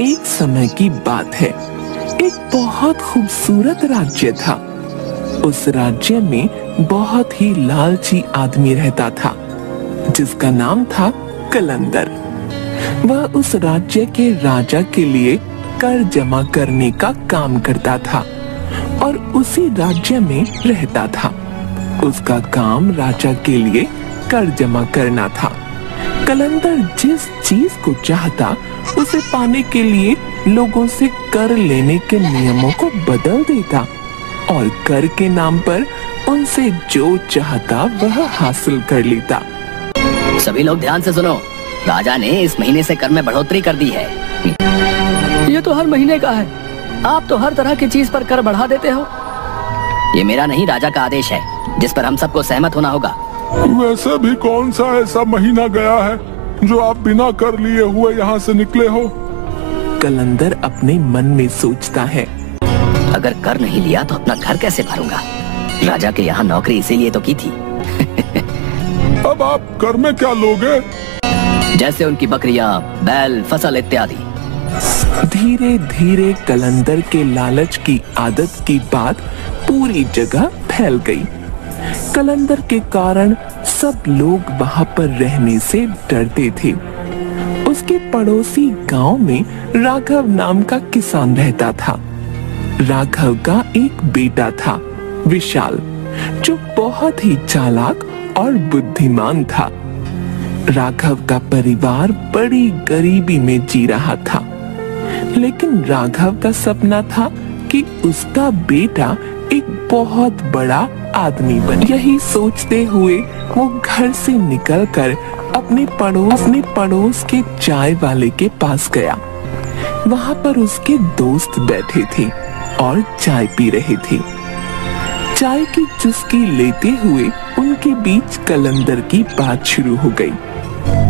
एक समय की बात है, एक बहुत खूबसूरत राज्य था। उस राज्य में बहुत ही लालची आदमी रहता था जिसका नाम था कलंदर। वह उस राज्य के राजा के लिए कर जमा करने का काम करता था और उसी राज्य में रहता था। उसका काम राजा के लिए कर जमा करना था। कलंदर जिस चीज को चाहता उसे पाने के लिए लोगों से कर लेने के नियमों को बदल देता और कर के नाम पर उनसे जो चाहता वह हासिल कर लेता। सभी लोग ध्यान से सुनो, राजा ने इस महीने से कर में बढ़ोतरी कर दी है। ये तो हर महीने का है, आप तो हर तरह की चीज पर कर बढ़ा देते हो। ये मेरा नहीं, राजा का आदेश है जिस पर हम सबको सहमत होना होगा। वैसे भी कौन सा ऐसा महीना गया है जो आप बिना कर लिए हुए यहाँ से निकले हो? कलंदर अपने मन में सोचता है, अगर कर नहीं लिया तो अपना घर कैसे भरूंगा? राजा के यहाँ नौकरी इसीलिए तो की थी। अब आप कर में क्या लोगे? जैसे उनकी बकरियां, बैल, फसल इत्यादि। धीरे धीरे कलंदर के लालच की आदत की बात पूरी जगह फैल गई। कलंदर के कारण सब लोग वहां पर रहने से डरते थे। उसके पड़ोसी गांव में राघव नाम का किसान रहता था। राघव का एक बेटा था विशाल, जो बहुत ही चालाक और बुद्धिमान था। राघव का परिवार बड़ी गरीबी में जी रहा था, लेकिन राघव का सपना था कि उसका बेटा एक बहुत बड़ा आदमी बने। यही सोचते हुए वो घर से निकलकर अपने पड़ोस के चाय वाले के पास गया। वहां पर उसके दोस्त बैठे थे और चाय पी रहे थे। चाय की चुस्की लेते हुए उनके बीच कलंदर की बात शुरू हो गई।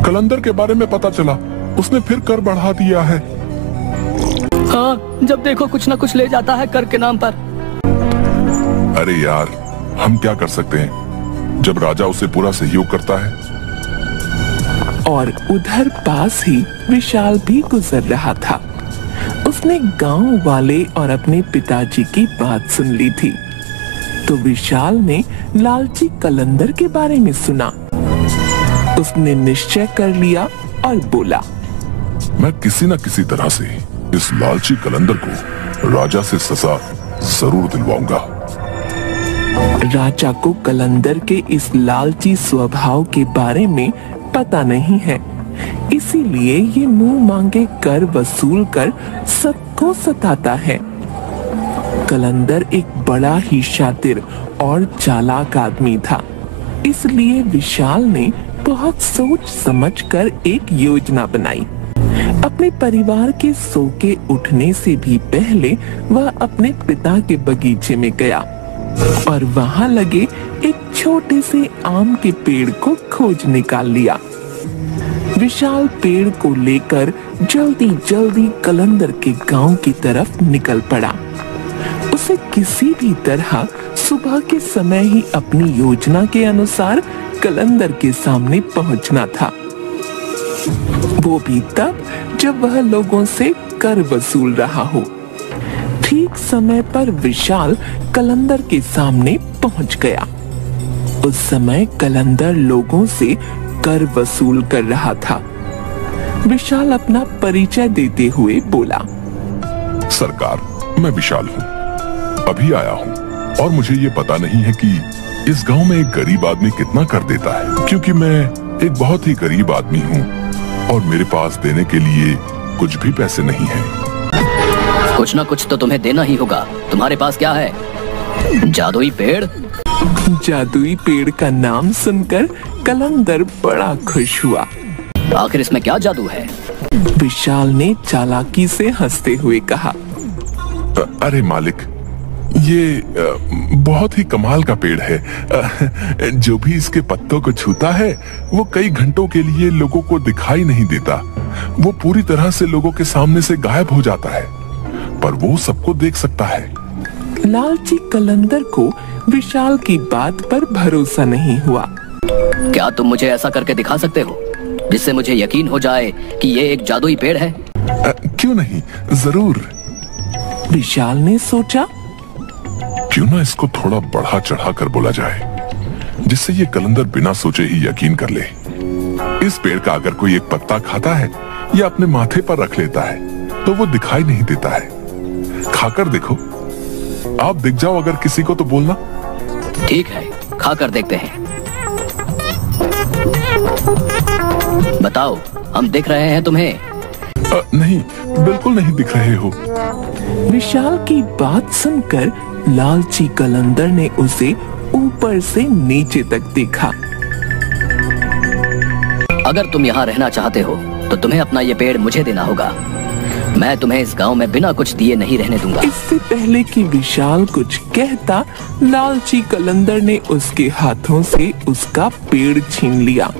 कलंदर के बारे में पता चला, उसने फिर कर बढ़ा दिया है। हाँ, जब देखो कुछ न कुछ ले जाता है कर के नाम पर। अरे यार, हम क्या कर सकते हैं जब राजा उसे पूरा सहयोग करता है। और उधर पास ही विशाल भी गुजर रहा था। उसने गांव वाले और अपने पिताजी की बात सुन ली थी, तो विशाल ने लालची कलंदर के बारे में सुना। उसने निश्चय कर लिया और बोला, मैं किसी न किसी तरह से इस लालची कलंदर को राजा से सजा जरूर दिलवाऊंगा। राजा को कलंदर के इस लालची स्वभाव के बारे में पता नहीं है, इसीलिए ये मुंह मांगे कर वसूल कर सबको सताता है। कलंदर एक बड़ा ही शातिर और चालाक आदमी था, इसलिए विशाल ने बहुत सोच समझकर एक योजना बनाई। अपने परिवार के सो के उठने से भी पहले वह अपने पिता के बगीचे में गया और वहां लगे एक छोटे से आम के पेड़ को खोज निकाल लिया। विशाल पेड़ को लेकर जल्दी जल्दी कलंदर के गांव की तरफ निकल पड़ा। उसे किसी भी तरह सुबह के समय ही अपनी योजना के अनुसार कलंदर के सामने पहुंचना था, वो भी तब जब वह लोगों से कर वसूल रहा हो। ठीक समय पर विशाल कलंदर के सामने पहुंच गया। उस समय कलंदर लोगों से कर वसूल कर रहा था। विशाल अपना परिचय देते हुए बोला, सरकार, मैं विशाल हूँ, अभी आया हूँ और मुझे ये पता नहीं है कि इस गांव में एक गरीब आदमी कितना कर देता है, क्योंकि मैं एक बहुत ही गरीब आदमी हूँ और मेरे पास देने के लिए कुछ भी पैसे नहीं है। कुछ ना कुछ तो तुम्हें देना ही होगा। तुम्हारे पास क्या है? जादुई पेड़? जादुई पेड़ का नाम सुनकर कलंदर बड़ा खुश हुआ। आखिर इसमें क्या जादू है? विशाल ने चालाकी से हंसते हुए कहा, अरे मालिक, ये बहुत ही कमाल का पेड़ है। जो भी इसके पत्तों को छूता है वो कई घंटों के लिए लोगों को दिखाई नहीं देता। वो पूरी तरह से लोगों के सामने से गायब हो जाता है, पर वो सबको देख सकता है। लालची कलंदर को विशाल की बात पर भरोसा नहीं हुआ। क्या तुम मुझे ऐसा करके दिखा सकते हो जिससे मुझे यकीन हो जाए कि ये एक जादुई पेड़ है? क्यों नहीं, जरूर। विशाल ने सोचा, क्यों ना इसको थोड़ा बढ़ा चढ़ा कर बोला जाए, जिससे ये कलंदर बिना सोचे ही यकीन कर ले। इस पेड़ का अगर कोई एक पत्ता खाता है या अपने माथे पर रख लेता है तो वो दिखाई नहीं देता है। खाकर देखो, आप दिख जाओ अगर किसी को तो बोलना। ठीक है, खाकर देखते हैं। बताओ, हम दिख रहे हैं तुम्हें? नहीं, बिल्कुल नहीं दिख रहे हो। विशाल की बात सुनकर लालची कलंदर ने उसे ऊपर से नीचे तक देखा। अगर तुम यहाँ रहना चाहते हो तो तुम्हें अपना ये पेड़ मुझे देना होगा। मैं तुम्हें इस गांव में बिना कुछ दिए नहीं रहने दूंगा। इससे पहले कि विशाल कुछ कहता, लालची कलंदर ने उसके हाथों से उसका पेड़ छीन लिया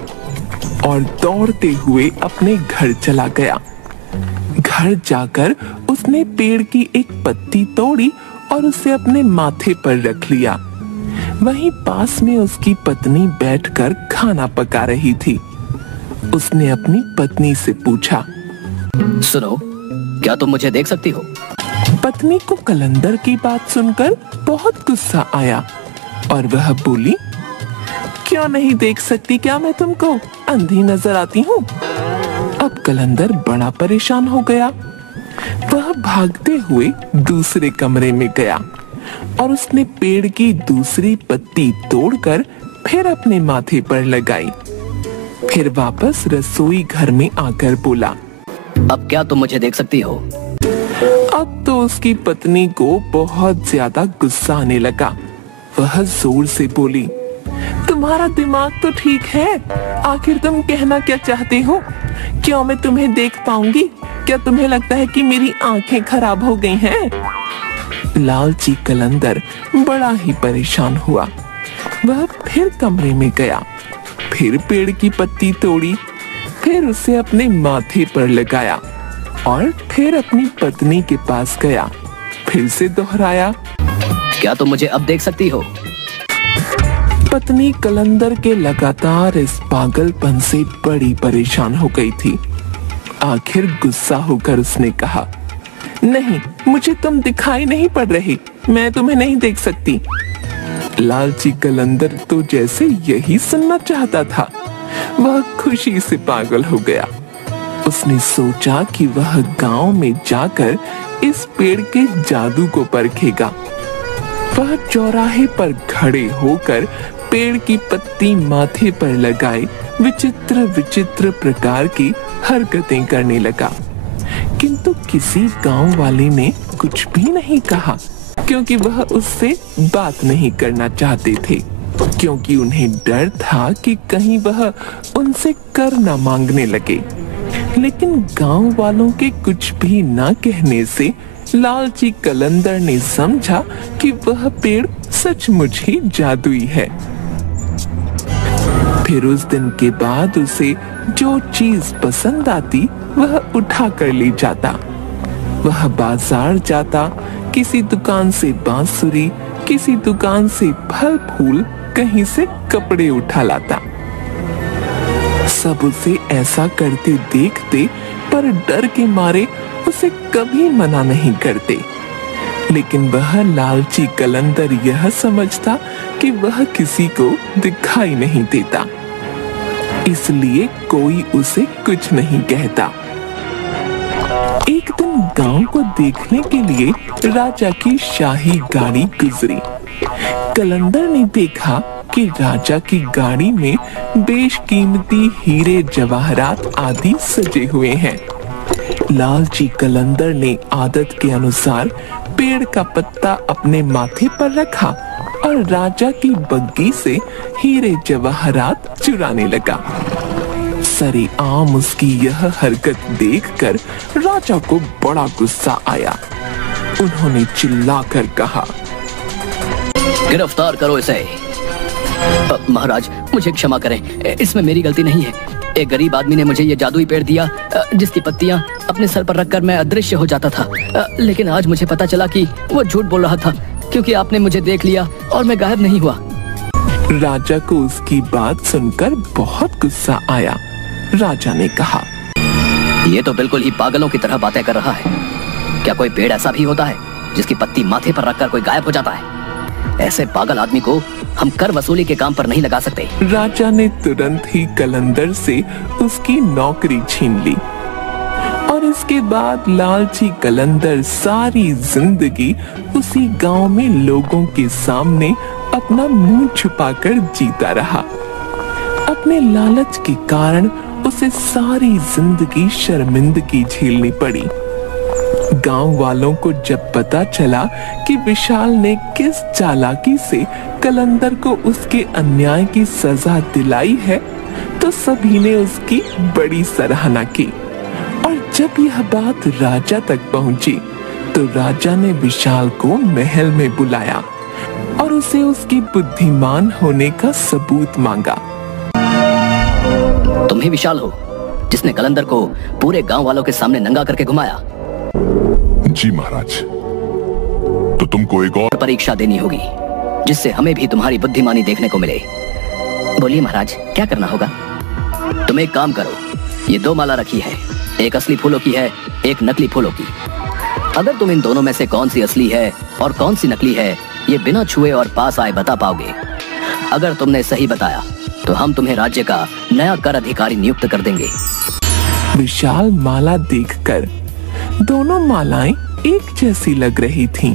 और दौड़ते हुए अपने घर चला गया। घर जाकर उसने पेड़ की एक पत्ती तोड़ी और उसे अपने माथे पर रख लिया। वहीं पास में उसकी पत्नी बैठकर खाना पका रही थी। उसने अपनी पत्नी से पूछा, सुनो, क्या तुम मुझे देख सकती हो? पत्नी को कलंदर की बात सुनकर बहुत गुस्सा आया और वह बोली, क्यों नहीं देख सकती क्या मैं तुमको? अंधी नजर आती हूँ? अब कलंदर बड़ा परेशान हो गया। वह भागते हुए दूसरे कमरे में गया और उसने पेड़ की दूसरी पत्ती तोड़कर फिर अपने माथे पर लगाई। फिर वापस रसोई घर में आकर बोला, अब क्या तुम मुझे देख सकती हो? अब तो उसकी पत्नी को बहुत ज्यादा गुस्सा आने लगा। वह जोर से बोली, तुम्हारा दिमाग तो ठीक है, आखिर तुम कहना क्या चाहते हो? क्यों मैं तुम्हें देख पाऊंगी? क्या तुम्हें लगता है कि मेरी आंखें खराब हो गई हैं? लालची कलंदर बड़ा ही परेशान हुआ। वह फिर कमरे में गया, फिर पेड़ की पत्ती तोड़ी, फिर उसे अपने माथे पर लगाया और फिर अपनी पत्नी के पास गया। फिर से दोहराया, क्या तुम मुझे अब देख सकती हो? पत्नी कलंदर के लगातार इस पागलपन से बड़ी परेशान हो गई थी। आखिर गुस्सा होकर उसने कहा, नहीं, मुझे तुम दिखाई नहीं पड़ रही, मैं तुम्हें नहीं देख सकती। लालची कलंदर तो जैसे यही सुनना चाहता था, वह खुशी से पागल हो गया। उसने सोचा कि वह गांव में जाकर इस पेड़ के जादू को परखेगा। वह चौराहे पर खड़े होकर पेड़ की पत्ती माथे पर लगाए विचित्र विचित्र प्रकार की हरकतें करने लगा, किंतु किसी गांव वाले ने कुछ भी नहीं कहा, क्योंकि वह उससे बात नहीं करना चाहते थे, क्योंकि उन्हें डर था कि कहीं वह उनसे कर न मांगने लगे। लेकिन गांव वालों के कुछ भी न कहने से लालची कलंदर ने समझा कि वह पेड़ सचमुच ही जादुई है। फिर उस दिन के बाद उसे जो चीज पसंद आती वह उठा कर ले जाता। वह बाजार जाता, किसी दुकान से बांसुरी, किसी दुकान से फल फूल, कहीं से कपड़े उठा लाता। सब उसे ऐसा करते देखते पर डर के मारे उसे कभी मना नहीं करते। लेकिन वह लालची कलंदर यह समझता कि वह किसी को दिखाई नहीं देता, इसलिए कोई उसे कुछ नहीं कहता। एक दिन गांव को देखने के लिए राजा की शाही गाड़ी गुजरी। कलंदर ने देखा कि राजा की गाड़ी में बेशकीमती हीरे जवाहरात आदि सजे हुए हैं। लालची कलंदर ने आदत के अनुसार पेड़ का पत्ता अपने माथे पर रखा और राजा की बग्गी से हीरे जवाहरात चुराने लगा। सरेआम उसकी यह हरकत देखकर राजा को बड़ा गुस्सा आया। उन्होंने चिल्लाकर कहा, गिरफ्तार करो इसे। महाराज, मुझे क्षमा करें, इसमें मेरी गलती नहीं है। एक गरीब आदमी ने मुझे ये जादुई पेड़ दिया, जिसकी पत्तियां अपने सर पर रखकर मैं अदृश्य हो जाता था। लेकिन आज मुझे पता चला कि वो झूठ बोल रहा था, क्योंकि आपने मुझे देख लिया और मैं गायब नहीं हुआ। राजा को उसकी बात सुनकर बहुत गुस्सा आया। राजा ने कहा, ये तो बिल्कुल ही पागलों की तरह बातें कर रहा है। क्या कोई पेड़ ऐसा भी होता है जिसकी पत्ती माथे पर रखकर कोई गायब हो जाता है? ऐसे पागल आदमी को हम कर वसूली के काम पर नहीं लगा सकते। राजा ने तुरंत ही कलंदर से उसकी नौकरी छीन ली और इसके बाद लालची कलंदर सारी जिंदगी उसी गांव में लोगों के सामने अपना मुंह छुपाकर जीता रहा। अपने लालच के कारण उसे सारी जिंदगी शर्मिंदगी झेलनी पड़ी। गांव वालों को जब पता चला कि विशाल ने किस चालाकी से कलंदर को उसके अन्याय की सजा दिलाई है, तो सभी ने उसकी बड़ी सराहना की। और जब यह बात राजा तक पहुंची तो राजा ने विशाल को महल में बुलाया और उसे उसकी बुद्धिमान होने का सबूत मांगा। तुम ही विशाल हो जिसने कलंदर को पूरे गांव वालों के सामने नंगा करके घुमाया? जी महाराज। तो तुमको एक और परीक्षा देनी होगी जिससे हमें भी तुम्हारी बुद्धिमानी देखने को मिले। बोलिए महाराज, क्या करना होगा? तुम एक काम करो, ये 2 माला रखी है, एक असली फूलों की है, एक नकली फूलों की। अगर तुम इन दोनों में से कौन सी असली है और कौन सी नकली है, ये बिना छुए और पास आए बता पाओगे। अगर तुमने सही बताया तो हम तुम्हें राज्य का नया कर अधिकारी नियुक्त कर देंगे। विशाल माला देखकर दोनों मालाएं एक जैसी लग रही थीं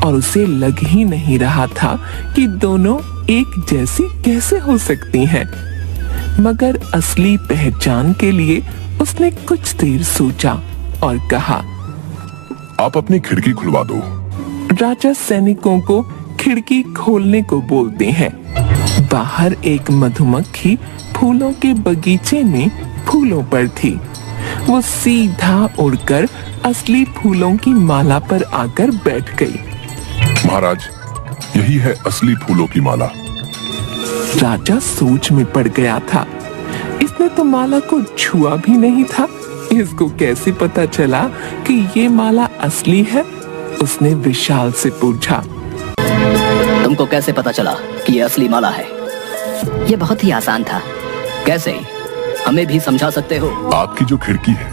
और उसे लग ही नहीं रहा था कि दोनों एक जैसी कैसे हो सकती हैं। मगर असली पहचान के लिए उसने कुछ देर सोचा और कहा, आप अपनी खिड़की खुलवा दो। राजा सैनिकों को खिड़की खोलने को बोलते हैं। बाहर एक मधुमक्खी फूलों के बगीचे में फूलों पर थी। वो सीधा उड़कर असली फूलों की माला पर आकर बैठ गई। महाराज, यही है असली फूलों की माला। राजा सोच में पड़ गया था। इसने तो माला को छुआ भी नहीं था। इसको कैसे पता चला कि ये माला असली है? उसने विशाल से पूछा। तुमको कैसे पता चला कि ये असली माला है? ये बहुत ही आसान था। कैसे? हमें भी समझा सकते हो? आपकी जो खिड़की है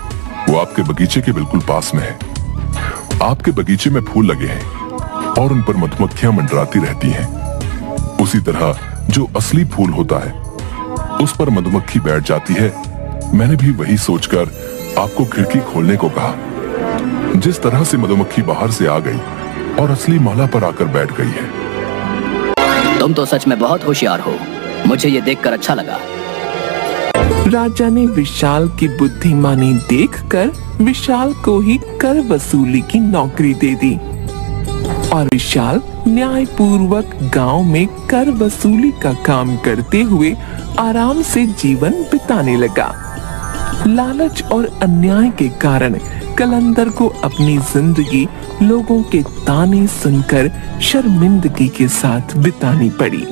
वो आपके बगीचे के बिल्कुल पास में है। आपके बगीचे में फूल लगे हैं और उन पर मधुमक्खियां मंडराती रहती हैं। उसी तरह जो असली फूल होता है उस पर मधुमक्खी बैठ जाती है। मैंने भी वही सोचकर आपको खिड़की खोलने को कहा। जिस तरह से मधुमक्खी बाहर से आ गई और असली माला पर आकर बैठ गई है। तुम तो सच में बहुत होशियार हो। मुझे ये देखकर अच्छा लगा। राजा ने विशाल की बुद्धिमानी देखकर विशाल को ही कर वसूली की नौकरी दे दी और विशाल न्यायपूर्वक गांव में कर वसूली का काम करते हुए आराम से जीवन बिताने लगा। लालच और अन्याय के कारण कलंदर को अपनी जिंदगी लोगों के ताने सुनकर शर्मिंदगी के साथ बितानी पड़ी।